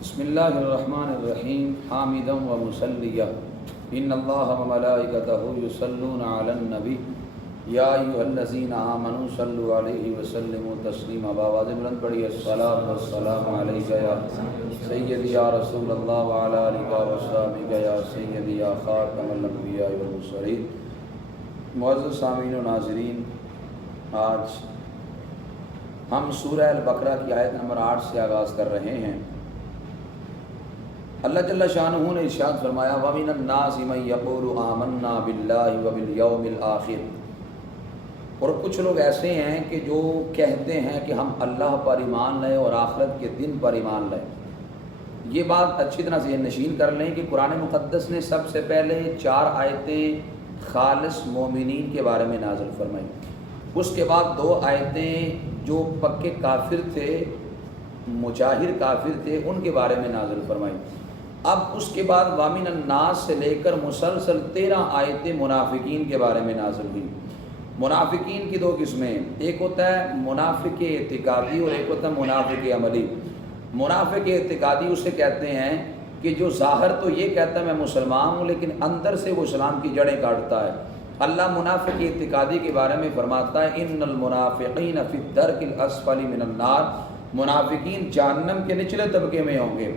بسم اللہ الرحمن الرحیم حامدا و مسلیہ ان اللہ و ملائکتہ یصلون علی النبی یا ایھا الذین آمنوا صلوا علیہ وسلموا تسلیما باواز بلند پڑھیے الصلاۃ والسلام علیک یا سیدی یا رسول اللہ وعلی آلہ وصحبہ یا سیدی یا خاتم الانبیاء والمرسلین۔ معزز سامعین و ناظرین، آج ہم سورہ البقرہ کی آیت نمبر 8 سے آغاز کر رہے ہیں۔ اللہ جل شانہ نے ارشاد فرمایا وَمِنَ النَّاسِ مَن يَقُولُ آمَنَّا بِاللَّهِ وَبِالْيَوْمِ الْآخِرِ، اور کچھ لوگ ایسے ہیں کہ جو کہتے ہیں کہ ہم اللہ پر ایمان لائیں اور آخرت کے دن پر ایمان لائیں۔ یہ بات اچھی طرح سے نشین کر لیں کہ قرآن مقدس نے سب سے پہلے 4 آیتیں خالص مومنین کے بارے میں نازل فرمائی، اس کے بعد 2 آیتیں جو پکے کافر تھے، مجاہر کافر تھے، ان کے بارے میں نازل فرمائی۔ اب اس کے بعد وامن الناس سے لے کر مسلسل 13 آیتیں منافقین کے بارے میں نازل ہوئی۔ منافقین کی 2 قسمیں، ایک ہوتا ہے منافق اعتقادی اور ایک ہوتا ہے منافق عملی۔ منافق اعتقادی اسے کہتے ہیں کہ جو ظاہر تو یہ کہتا ہے میں مسلمان ہوں لیکن اندر سے وہ اسلام کی جڑیں کاٹتا ہے۔ اللہ منافق اعتقادی کے بارے میں فرماتا ہے ان المنافقین فی الدرک الاسفل من النار، منافقین جہنم کے نچلے طبقے میں ہوں گے۔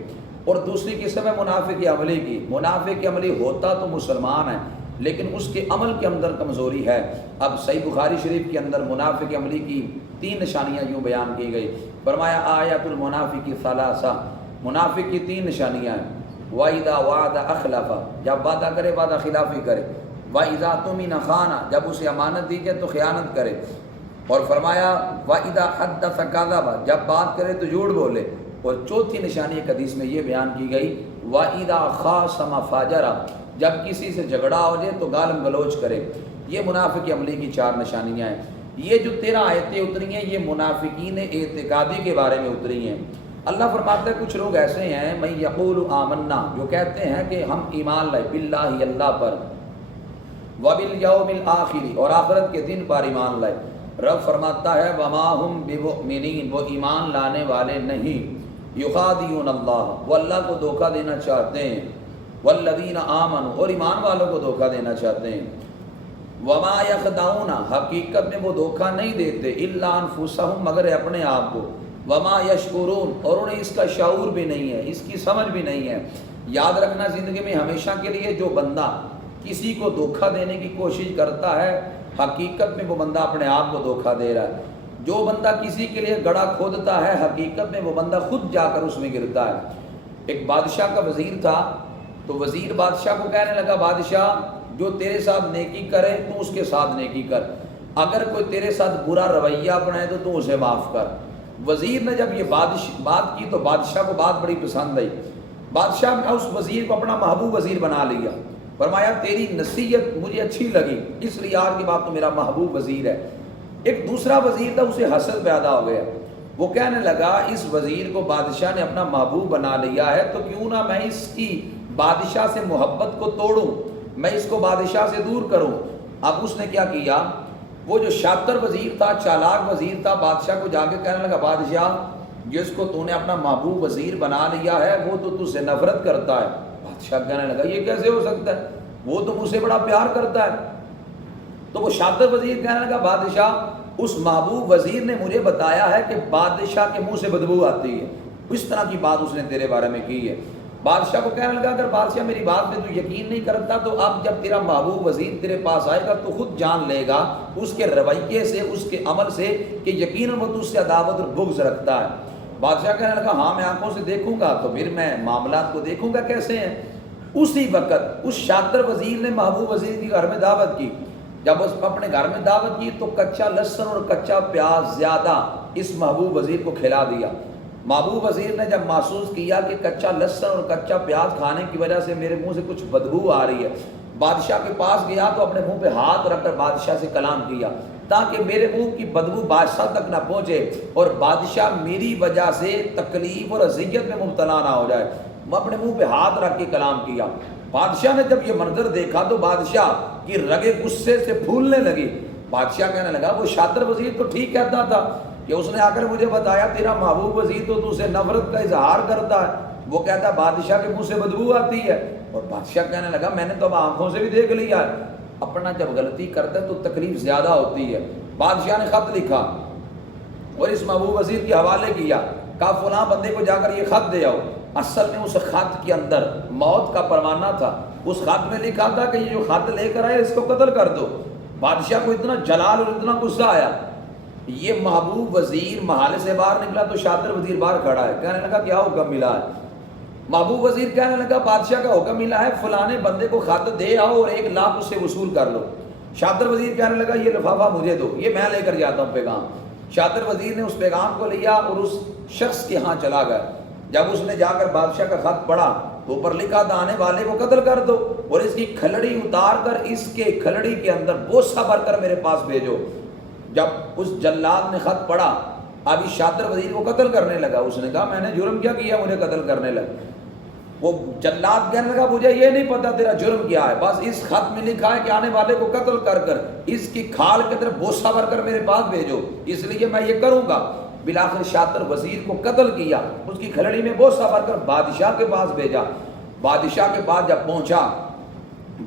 اور دوسری قسم ہے منافق عملی کی۔ منافق عملی ہوتا تو مسلمان ہے لیکن اس کے عمل کے اندر کمزوری ہے۔ اب صحیح بخاری شریف کے اندر منافق عملی کی 3 نشانیاں یوں بیان کی گئی، فرمایا آیات المنافق ثلاثہ، منافق کی 3 نشانیاں ہیں۔ وَإِذَا وَعَدَ أَخْلَفَ، جب وعدہ کرے وعدہ خلافی کرے۔ وَإِذَا اؤْتُمِنَ خَانَ، جب اسے امانت دی جائے تو خیانت کرے۔ اور فرمایا وَإِذَا حَدَّثَ كَذَبَ، جب بات کرے تو جھوٹ بولے۔ اور چوتھی نشانی ایک حدیث میں یہ بیان کی گئی وَإِذَا خَاصَمَ فَجَرَ، جب کسی سے جھگڑا ہو جائے تو گالم گلوچ کرے۔ یہ منافق عملی کی 4 نشانیاں ہیں۔ یہ جو 13 آیتیں اتری ہیں یہ منافقین اعتقادی کے بارے میں اتری ہیں۔ اللہ فرماتا ہے کچھ لوگ ایسے ہیں مَن يَقُولُ آمَنَّا، جو کہتے ہیں کہ ہم ایمان لائے باللہ، اللہ پر، وَبِالْيَوْمِ الْآخِرِ، اور آخرت کے دن پر ایمان لائے۔ رب فرماتا ہے وَمَا هُمْ بِمُؤْمِنِينَ، وہ ایمان لانے والے نہیں۔ یخادعون اللہ، وہ اللہ کو دھوکہ دینا چاہتے ہیں۔ والذین آمنوا، اور ایمان والوں کو دھوکہ دینا چاہتے ہیں۔ وما یخدعون، حقیقت میں وہ دھوکہ نہیں دیتے، الا انفسہم، مگر اپنے آپ کو۔ وما یشعرون، اور انہیں اس کا شعور بھی نہیں ہے، اس کی سمجھ بھی نہیں ہے۔ یاد رکھنا زندگی میں ہمیشہ کے لیے جو بندہ کسی کو دھوکہ دینے کی کوشش کرتا ہے حقیقت میں وہ بندہ اپنے آپ کو دھوکہ دے رہا ہے۔ جو بندہ کسی کے لیے گڑھا کھودتا ہے حقیقت میں وہ بندہ خود جا کر اس میں گرتا ہے۔ ایک بادشاہ کا وزیر تھا، تو وزیر بادشاہ کو کہنے لگا بادشاہ جو تیرے ساتھ نیکی کرے تو اس کے ساتھ نیکی کر، اگر کوئی تیرے ساتھ برا رویہ اپنائے تو اسے معاف کر۔ وزیر نے جب یہ بات کی تو بادشاہ کو بات بڑی پسند آئی۔ بادشاہ نے اس وزیر کو اپنا محبوب وزیر بنا لیا، فرمایا تیری نصیحت مجھے اچھی لگی اس لیے آج کے بعد تو میرا محبوب وزیر ہے۔ ایک دوسرا وزیر تھا، اسے حسد پیدا ہو گیا، وہ کہنے لگا اس وزیر کو بادشاہ نے اپنا محبوب بنا لیا ہے تو کیوں نہ میں اس کی بادشاہ سے محبت کو توڑوں، میں اس کو بادشاہ سے دور کروں۔ اب اس نے کیا کیا، وہ جو شاطر وزیر تھا، چالاک وزیر تھا، بادشاہ کو جا کے کہنے لگا بادشاہ جس کو تو نے اپنا محبوب وزیر بنا لیا ہے وہ تو تجھ سے نفرت کرتا ہے۔ بادشاہ کہنے لگا یہ کیسے ہو سکتا ہے، وہ تو مجھ سے بڑا پیار کرتا ہے۔ تو وہ شاطر وزیر کہنے لگا بادشاہ اس محبوب وزیر نے مجھے بتایا ہے کہ بادشاہ کے منہ سے بدبو آتی ہے، اس طرح کی بات اس نے تیرے بارے میں کی ہے۔ بادشاہ کو کہنے لگا اگر بادشاہ میری بات پہ تو یقین نہیں کرتا تو اب جب تیرا محبوب وزیر تیرے پاس آئے گا تو خود جان لے گا اس کے رویے سے، اس کے عمل سے کہ یقیناً وہ تجھ سے عداوت اور بغض رکھتا ہے۔ بادشاہ کہنے لگا ہاں میں آنکھوں سے دیکھوں گا، تو پھر میں معاملات کو دیکھوں گا کیسے ہیں۔ اسی وقت اس شاطر وزیر نے محبوب وزیر کی گھر میں دعوت کی۔ جب اس اپنے گھر میں دعوت کی تو کچا لہسن اور کچا پیاز زیادہ اس محبوب وزیر کو کھلا دیا۔ محبوب وزیر نے جب محسوس کیا کہ کچا لہسن اور کچا پیاز کھانے کی وجہ سے میرے منہ سے کچھ بدبو آ رہی ہے، بادشاہ کے پاس گیا تو اپنے منہ پہ ہاتھ رکھ کر بادشاہ سے کلام کیا تاکہ میرے منہ کی بدبو بادشاہ تک نہ پہنچے اور بادشاہ میری وجہ سے تکلیف اور اذیت میں مبتلا نہ ہو جائے۔ میں اپنے منہ پہ ہاتھ رکھ کے کلام کیا۔ بادشاہ نے جب یہ منظر دیکھا تو بادشاہ کی رگیں غصے سے پھولنے لگی۔ بادشاہ کہنے لگا وہ شاطر وزیر تو ٹھیک کہتا تھا کہ اس نے آ کر مجھے بتایا تیرا محبوب وزیر تو تجھ سے نفرت کا اظہار کرتا ہے، وہ کہتا ہے بادشاہ کے منہ سے بدبو آتی ہے، اور بادشاہ کہنے لگا میں نے تو اب آنکھوں سے بھی دیکھ لیا ہے۔ اپنا جب غلطی کرتا ہے تو تکلیف زیادہ ہوتی ہے۔ بادشاہ نے خط لکھا اور اس محبوب وزیر کے حوالے کیا، کہا فلاں بندے کو جا کر یہ خط دے آؤ۔ اصل میں اس خط کے اندر موت کا پروانہ تھا، اس خط میں لکھا تھا کہ یہ جو خط لے کر آئے اس کو قتل کر دو۔ بادشاہ کو اتنا جلال اور اتنا غصہ آیا، یہ محبوب وزیر محالے سے باہر نکلا تو شاطر وزیر باہر کھڑا ہے، کہنے لگا کیا حکم ملا ہے؟ محبوب وزیر کہنے لگا بادشاہ کا حکم ملا ہے فلانے بندے کو خط دے آؤ اور 1 لاکھ اس سے وصول کر لو۔ شاطر وزیر کہنے لگا یہ لفافہ مجھے دو، یہ میں لے کر جاتا ہوں پیغام۔ شاطر وزیر نے اس پیغام کو لیا اور اس شخص کے ہاں چلا گیا۔ جب اس نے جا کر بادشاہ کا خط پڑھا تو اوپر لکھا تھا آنے والے کو قتل کر دو اور اس کی کھلڑی اتار کر اس کے کھلڑی کے اندر بوسہ بھر کر میرے پاس بھیجو۔ جب اس جلاد نے خط پڑھا، ابھی شاطر وزیر کو قتل کرنے لگا، اس نے کہا میں نے جرم کیا کیا مجھے قتل کرنے لگا؟ وہ جلاد کہنے لگا مجھے یہ نہیں پتا تیرا جرم کیا ہے، بس اس خط میں لکھا ہے کہ آنے والے کو قتل کر کر اس کی کھال کے طرف بوسہ بھر کر میرے پاس بھیجو، اس لیے میں یہ کروں گا۔ بالآخر شاطر وزیر کو قتل کیا، اس کی کھلڑی میں بوسہ بھر کر بادشاہ کے پاس بھیجا۔ بادشاہ کے پاس جب پہنچا،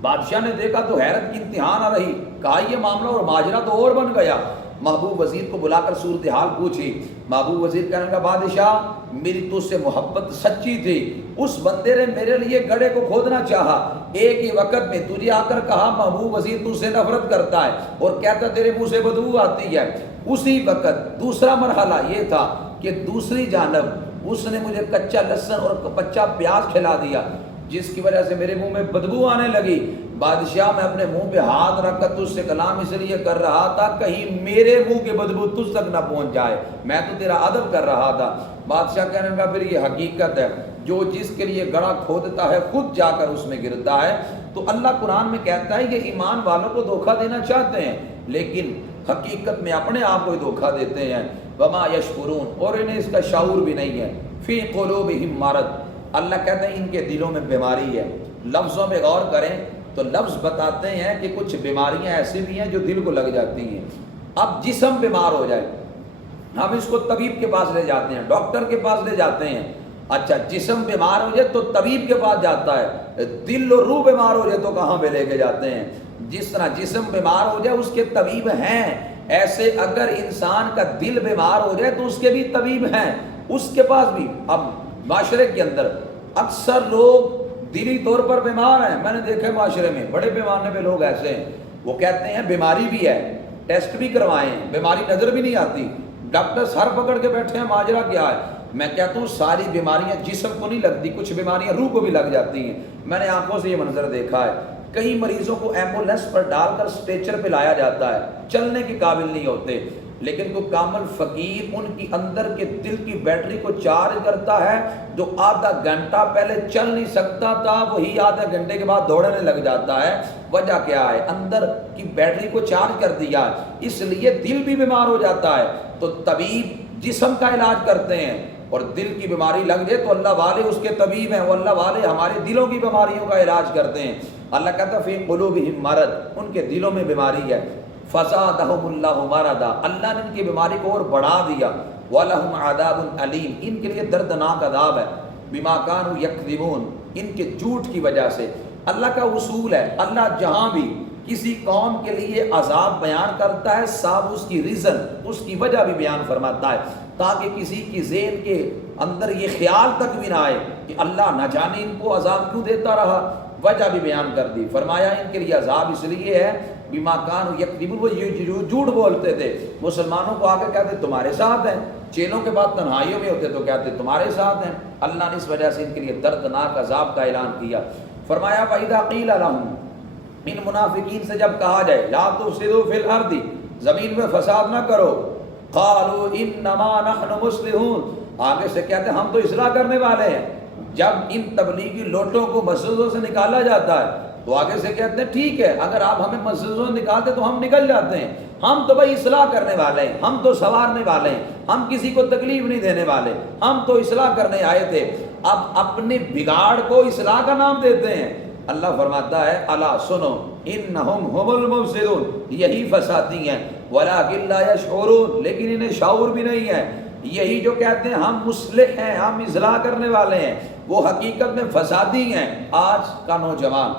بادشاہ نے دیکھا تو حیرت کی انتہا نہ رہی، کہا یہ معاملہ اور ماجرا تو اور بن گیا۔ محبوب وزیر کو بلا کر صورتحال پوچھی۔ محبوب وزیر کہنے لگا بادشاہ میری تجھ سے محبت سچی تھی، اس بندے نے میرے لیے گڑھے کو کھودنا چاہا، ایک ہی وقت میں تجھے آ کر کہا محبوب وزیر تجھ سے نفرت کرتا ہے اور کہتا تیرے منہ سے بدبو آتی ہے۔ اسی وقت دوسرا مرحلہ یہ تھا کہ دوسری جانب اس نے مجھے کچا لہسن اور کچا پیاز کھلا دیا، جس کی وجہ سے میرے منہ میں بدبو آنے لگی۔ بادشاہ میں اپنے منہ پہ ہاتھ رکھ کر تجھ سے کلام اس لیے کر رہا تھا کہیں میرے منہ کے بدبو تجھ تک نہ پہنچ جائے، میں تو تیرا ادب کر رہا تھا۔ بادشاہ کہنے لگا پھر یہ حقیقت ہے، جو جس کے لیے گڑھا کھودتا ہے خود جا کر اس میں گرتا ہے۔ تو اللہ قرآن میں کہتا ہے یہ ایمان والوں کو دھوکہ دینا چاہتے ہیں لیکن حقیقت میں اپنے آپ کو ہی دھوکہ دیتے ہیں۔ وما یشکرون، اور انہیں اس کا شعور بھی نہیں ہے۔ فی قلوبہم مرض، اللہ کہتے ہیں ان کے دلوں میں بیماری ہے۔ لفظوں میں غور کریں تو لفظ بتاتے ہیں کہ کچھ بیماریاں ایسی بھی ہیں جو دل کو لگ جاتی ہیں۔ اب جسم بیمار ہو جائے ہم اس کو طبیب کے پاس لے جاتے ہیں، ڈاکٹر کے پاس لے جاتے ہیں۔ اچھا جسم بیمار ہو جائے تو طبیب کے پاس جاتا ہے، دل اور روح بیمار ہو جائے تو کہاں پہ لے کے جاتے ہیں؟ جس طرح جسم بیمار ہو جائے اس کے طبیب ہیں، ایسے اگر انسان کا دل بیمار ہو جائے تو اس کے بھی طبیب ہیں، اس کے پاس بھی۔ اب معاشرے کے اندر اکثر لوگ دلی طور پر بیمار ہیں، میں نے دیکھا معاشرے میں بڑے پیمانے پہ لوگ ایسے ہیں، وہ کہتے ہیں بیماری بھی ہے، ٹیسٹ بھی کروائے ہیں، بیماری نظر بھی نہیں آتی، ڈاکٹر سر پکڑ کے بیٹھے ہیں ماجرا کیا ہے؟ میں کہتا ہوں ساری بیماریاں جسم کو نہیں لگتی، کچھ بیماریاں روح کو بھی لگ جاتی ہیں۔ میں نے آنکھوں سے یہ منظر دیکھا ہے، کئی مریضوں کو ایمبولینس پر ڈال کر اسٹریچر پہ لایا جاتا ہے، چلنے کے قابل نہیں ہوتے، لیکن کوئی کامل فقیر ان کی اندر کے دل کی بیٹری کو چارج کرتا ہے، جو آدھا گھنٹہ پہلے چل نہیں سکتا تھا وہی آدھے گھنٹے کے بعد دوڑنے لگ جاتا ہے۔ وجہ کیا ہے؟ اندر کی بیٹری کو چارج کر دیا، اس لیے دل بھی بیمار ہو جاتا ہے۔ تو طبیب جسم کا علاج کرتے ہیں اور دل کی بیماری لگ جائے تو اللہ والے اس کے طبیب ہیں، وہ اللہ والے ہمارے دلوں کی بیماریوں کا علاج کرتے ہیں۔ اللہ کہتا ہے فی قلوبہم مرض، ان کے دلوں میں بیماری ہے۔ فزادہم اللہ مرضا، اللہ نے ان کی بیماری کو اور بڑھا دیا۔ وَلَهُمْ عَذَابٌ عَلِيمٌ، ان کے لیے دردناک عذاب ہے۔ بِمَا كَانُوا يَكْذِبُونَ، ان کے جھوٹ کی وجہ سے۔ اللہ کا اصول ہے، اللہ جہاں بھی کسی قوم کے لیے عذاب بیان کرتا ہے صاحب اس کی ریزن، اس کی وجہ بھی بیان فرماتا ہے، تاکہ کسی کی ذہن کے اندر یہ خیال تک بھی نہ آئے کہ اللہ نہ جانے ان کو عذاب کیوں دیتا رہا، وجہ بھی بیان کر دی۔ فرمایا ان کے لیے عذاب اس لیے ہے بما کانوا یکذبون، وہ یہ جھوٹ بولتے تھے، مسلمانوں کو آ کے کہتے تمہارے ساتھ ہیں، چیلوں کے بعد تنہائیوں میں ہوتے تو کہتے تمہارے ساتھ ہیں۔ اللہ نے اس وجہ سے ان کے لیے دردناک عذاب کا اعلان کیا۔ فرمایا وَإِذَا قِيلَ لَهُمْ، ان منافقین سے جب کہا جائے لا تفسدوا فی الارض، زمین میں فساد نہ کرو، قالوا انما نحن مصلحون، آگے سے کہتے ہیں ہم تو اصلاح کرنے والے ہیں۔ جب ان تبلیغی لوٹوں کو مسجدوں سے نکالا جاتا ہے تو آگے سے کہتے ہیں ٹھیک ہے اگر آپ ہمیں مسجدوں سے نکالتے تو ہم نکل جاتے ہیں، ہم تو بھائی اصلاح کرنے والے ہیں، ہم تو سنوارنے والے ہیں، ہم کسی کو تکلیف نہیں دینے والے، ہم تو اصلاح کرنے آئے تھے۔ اب اپنے بگاڑ کو اصلاح کا نام دیتے ہیں۔ اللہ فرماتا ہے الا سنو انہم هم المفسدون، یہی فسادی ہیں، ولکن لا یشعرون، لیکن انہیں شعور بھی نہیں ہے۔ یہی جو کہتے ہیں ہم مصلح ہیں، ہم اصلاح کرنے والے ہیں، وہ حقیقت میں فسادی ہیں۔ آج کا نوجوان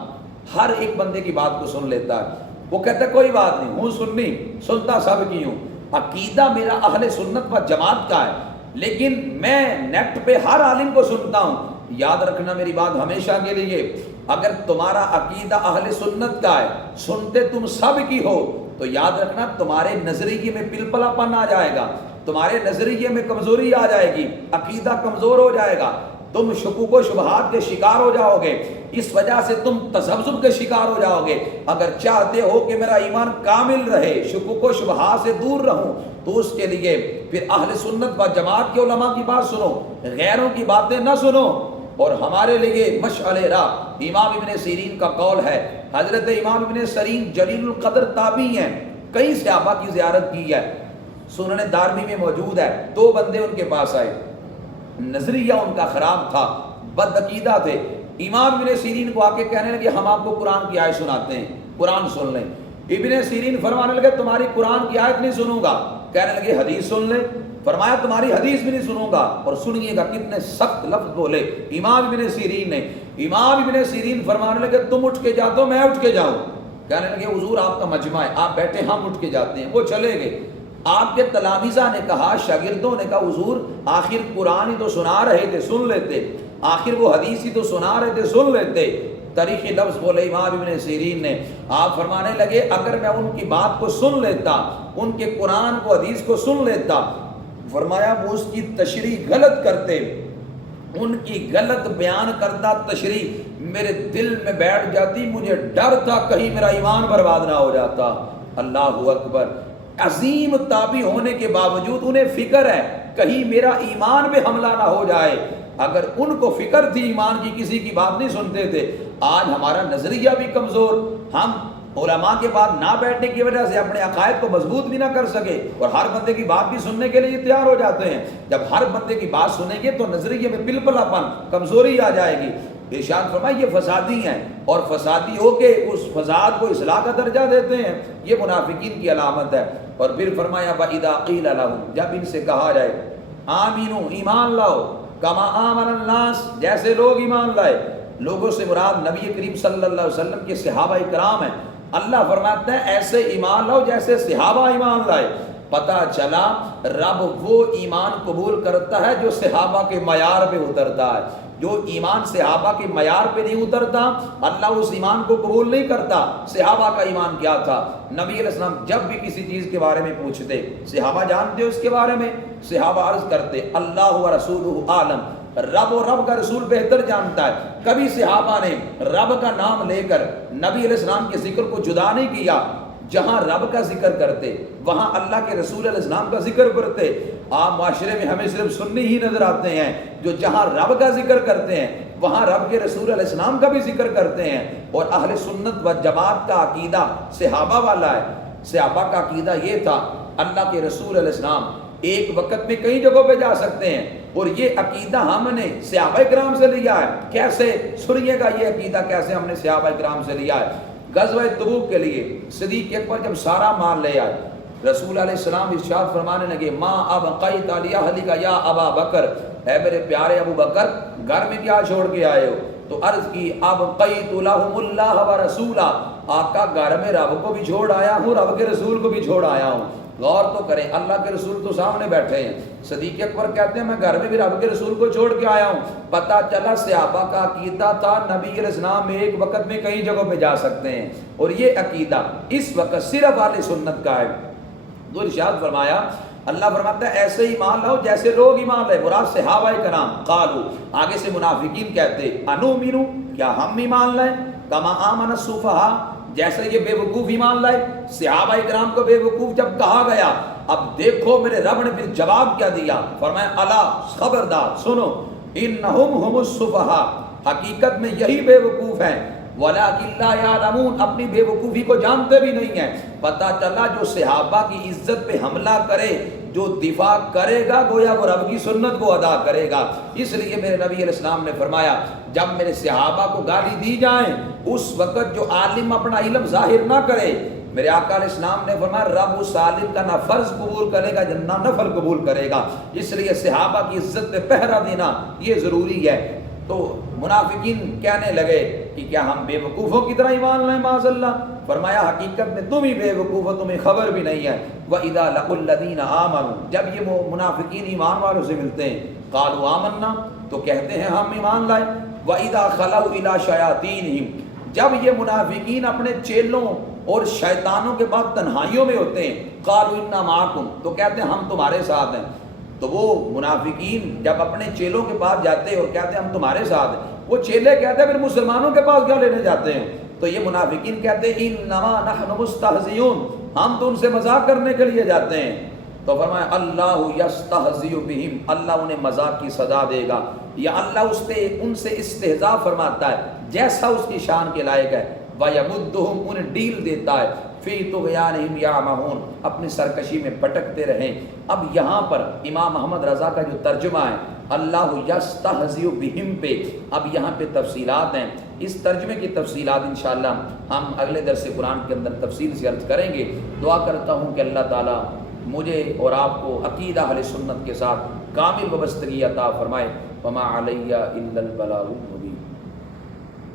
ہر ایک بندے کی بات کو سن لیتا ہے، وہ کہتا ہے کوئی بات نہیں، ہوں سننی، سنتا سب کی ہوں، عقیدہ میرا اہل سنت و جماعت کا ہے، لیکن میں نیٹ پہ ہر عالم کو سنتا ہوں۔ یاد رکھنا میری بات ہمیشہ کے لیے، اگر تمہارا عقیدہ اہل سنت کا ہے، سنتے تم سب کی ہو، تو یاد رکھنا تمہارے نظریے میں پلپلا پن آ جائے گا، تمہارے نظریے میں کمزوری آ جائے گی، عقیدہ کمزور ہو جائے گا، تم شکوک و شبہات کے شکار ہو جاؤ گے، اس وجہ سے تم تذبذب کے شکار ہو جاؤ گے۔ اگر چاہتے ہو کہ میرا ایمان کامل رہے، شکوک و شبہات سے دور رہوں، تو اس کے لیے پھر اہل سنت و جماعت کے علماء کی بات سنو، غیروں کی باتیں نہ سنو۔ اور ہمارے لیے مشعل راہ امام ابن سیرین کا قول ہے۔ حضرت امام ابن سیرین جلیل القدر تابعی ہیں، کئی صحابہ کی زیارت کی ہے، سنن دارمی میں موجود ہے۔ دو بندے ان کے پاس آئے، نظریہ ان کا خراب تھا، بد عقیدہ تھے، امام ابن سیرین کو آ کے کہنے لگے ہم آپ کو قرآن کی آیت سناتے ہیں، قرآن سن لیں۔ ابن سیرین فرمانے لگے تمہاری قرآن کی آیت نہیں سنوں گا، کہنے لگے حدیث سن لیں، فرمایا تمہاری حدیث بھی نہیں سنوں گا۔ اور سنیے گا کتنے سخت لفظ بولے امام ابن سیرین نے۔ امام ابن سیرین فرمانے لگے تم اٹھ کے جا دو، میں اٹھ کے جاؤں؟ کہنے لگے حضور آپ کا مجمع ہے، آپ بیٹھے، ہم اٹھ کے جاتے ہیں۔ وہ چلے گئے۔ آپ کے تلامذہ نے کہا، شاگردوں نے کہا حضور آخر قرآن ہی تو سنا رہے تھے، سن لیتے، آخر وہ حدیث ہی تو سنا رہے تھے، سن لیتے۔ تاریخی لفظ بولے امام ابن سیرین نے، آپ فرمانے لگے اگر میں ان کی بات کو سن لیتا، ان کے قرآن کو حدیث کو سن لیتا، فرمایا وہ اس کی تشریح غلط کرتے، ان کی غلط بیان کردہ تشریح میرے دل میں بیٹھ جاتی، مجھے ڈر تھا کہیں میرا ایمان برباد نہ ہو جاتا۔ اللہ اکبر۔ عظیم تابعی ہونے کے باوجود انہیں فکر ہے کہیں میرا ایمان پہ حملہ نہ ہو جائے۔ اگر ان کو فکر تھی ایمان کی، کسی کی بات نہیں سنتے تھے۔ آج ہمارا نظریہ بھی کمزور، ہم علماء کے بعد نہ بیٹھنے کی وجہ سے اپنے عقائد کو مضبوط بھی نہ کر سکے، اور ہر بندے کی بات بھی سننے کے لیے تیار ہو جاتے ہیں۔ جب ہر بندے کی بات سنیں گے تو نظریے میں پلپلا پن، کمزوری آ جائے گی۔ ارشاد فرمایا یہ فسادی ہیں، اور فسادی ہو کے اس فساد کو اصلاح کا درجہ دیتے ہیں، یہ منافقین کی علامت ہے۔ اور پھر فرمایا وَإِذَا قِيلَ لَهُمْ، جب ان سے کہا جائے آمینو، ایمان لاؤ، کما آمن الناس، جیسے لوگ ایمان لائے۔ لوگوں سے مراد نبی کریم صلی اللہ علیہ وسلم کے صحابہ کرام ہیں۔ اللہ فرماتا ہے ایسے ایمان لاؤ جیسے صحابہ ایمان لائے۔ پتہ چلا رب وہ ایمان قبول کرتا ہے جو صحابہ کے معیار پہ اترتا ہے۔ جو ایمان صحابہ کے معیار پہ نہیں اترتا، اللہ اس ایمان کو قبول نہیں کرتا۔ صحابہ کا ایمان کیا تھا؟ نبی علیہ السلام جب بھی کسی چیز کے بارے میں پوچھتے، صحابہ جانتے اس کے بارے میں، صحابہ عرض کرتے اللہ و رسولہ عالم، رب و رب کا رسول بہتر جانتا ہے۔ کبھی صحابہ نے رب کا نام لے کر نبی علیہ السلام کے ذکر کو جدا نہیں کیا، جہاں رب کا ذکر کرتے وہاں اللہ کے رسول علیہ السلام کا ذکر کرتے۔ آپ معاشرے میں ہمیں صرف سنی ہی نظر آتے ہیں جو جہاں رب کا ذکر کرتے ہیں وہاں رب کے رسول علیہ السلام کا بھی ذکر کرتے ہیں۔ اور اہل سنت و جماعت کا عقیدہ صحابہ والا ہے۔ صحابہ کا عقیدہ یہ تھا اللہ کے رسول علیہ السلام ایک وقت میں کئی جگہوں پہ جا سکتے ہیں، اور یہ عقیدہ ہم نے صحابہ کرام سے لیا ہے۔ کیسے؟ سنیے گا یہ عقیدہ کیسے ہم نے صحابہ کرام سے لیا ہے۔ غزوہ تبوک کے لیے صدیق اکبر جب سارا مال لے آئے، رسول علیہ السلام ارشاد فرمانے لگے ما ابقیت علی اہلک یا ابا بکر، اے میرے پیارے ابو بکر گھر میں کیا چھوڑ کے آئے ہو؟ تو عرض کی ابقیت لہم اللہ و رسولہ، آقا گھر میں رب کو بھی چھوڑ آیا ہوں، رب کے رسول کو بھی چھوڑ آیا ہوں۔ غور تو کریں، اللہ کے رسول تو سامنے بیٹھے ہیں۔ صدیق اکبر کہتے ہیں میں گھر میں بھی رب کے رسول کو چھوڑ کے آیا ہوں۔ پتہ چلا صحابہ کا عقیدہ تھا نبی علیہ السلام میں ایک وقت میں کئی جگہوں پہ جا سکتے ہیں، اور یہ عقیدہ اس وقت صرف اہل سنت کا ہے۔ تو ارشاد فرمایا، اللہ فرماتا ہے ایسے ایمان لاؤ جیسے لوگ ایمان لائے، مراد صحابہ کرام۔ قالو، آگے سے منافقین کہتے انؤمنو، کیا ہم ایمان لائیں؟ کما آمن السفہاء، جیسے یہ بے وقوف ایمان لائے۔ صحابہ کرام کو بے وقوف جب کہا گیا، اب دیکھو میرے رب نے پھر جواب کیا دیا، فرمایا الا، خبردار سنو، انہم ہم السفہاء، حقیقت میں یہی بے وقوف ہیں، وَلَٰكِن لَا يَعْلَمُونَ، اپنی بے وقوفی کو جانتے بھی نہیں ہیں۔ پتہ چلا جو صحابہ کی عزت پہ حملہ کرے، جو دفاع کرے گا گویا وہ رب کی سنت کو ادا کرے گا۔ اس لیے میرے نبی علیہ السلام نے فرمایا جب میرے صحابہ کو گالی دی جائیں اس وقت جو عالم اپنا علم ظاہر نہ کرے، میرے آقا علیہ السلام نے فرمایا رب اس عالم کا نہ فرض قبول کرے گا نہ نفل قبول کرے گا، اس لیے صحابہ کی عزت پہ پہرا دینا یہ ضروری ہے۔ تو منافقین کہنے لگے کہ کیا ہم بے وقوفوں کی طرح ایمان لائیں معاذ اللہ؟ فرمایا حقیقت میں تم ہی بے وقوف ہو، تمہیں خبر بھی نہیں ہے۔ وَإِذَا لَقُوا الَّذِينَ آمَنُوا، جب یہ منافقین ایمان والوں سے ملتے ہیں، قالوا آمنا، تو کہتے ہیں ہم ایمان لائے۔ وَإِذَا خَلَوْا إِلَىٰ شَيَاطِينِهِمْ، جب یہ منافقین اپنے چیلوں اور شیطانوں کے بعد تنہائیوں میں ہوتے ہیں، قالوا إِنَّا مَعَكُمْ، تو کہتے ہیں ہم تمہارے ساتھ ہیں۔ تو وہ منافقین جب اپنے چیلوں کے پاس جاتے ہیں اور کہتے ہیں ہم تمہارے ساتھ ہیں، وہ چیلے کہتے ہیں پھر مسلمانوں کے پاس کیا لینے جاتے ہیں؟ تو یہ منافقین کہتے ہیں انما نحن مستہزئون، ہم تو ان سے مذاق کرنے کے لیے جاتے ہیں۔ تو فرمایا اللہ یستہزئ بہم، اللہ انہیں مذاق کی سزا دے گا، یا اللہ ان سے استہزاء فرماتا ہے جیسا اس کی شان کے لائق ہے۔ وَيَمُدُّهُمْ، انہیں ڈیل دیتا ہے، فی طغیانہم یعمہون، اپنی سرکشی میں بھٹکتے رہیں۔ اب یہاں پر امام احمد رضا کا جو ترجمہ ہے اللہ یستہزئ بہم پہ، اب یہاں پہ تفصیلات ہیں، اس ترجمے کی تفصیلات انشاءاللہ ہم اگلے درس قرآن کے اندر تفصیل سے عرض کریں گے۔ دعا کرتا ہوں کہ اللہ تعالیٰ مجھے اور آپ کو عقیدہ اہل سنت کے ساتھ کامل وابستگی عطا فرمائے۔ وما علیہ الا البلاغ المبین۔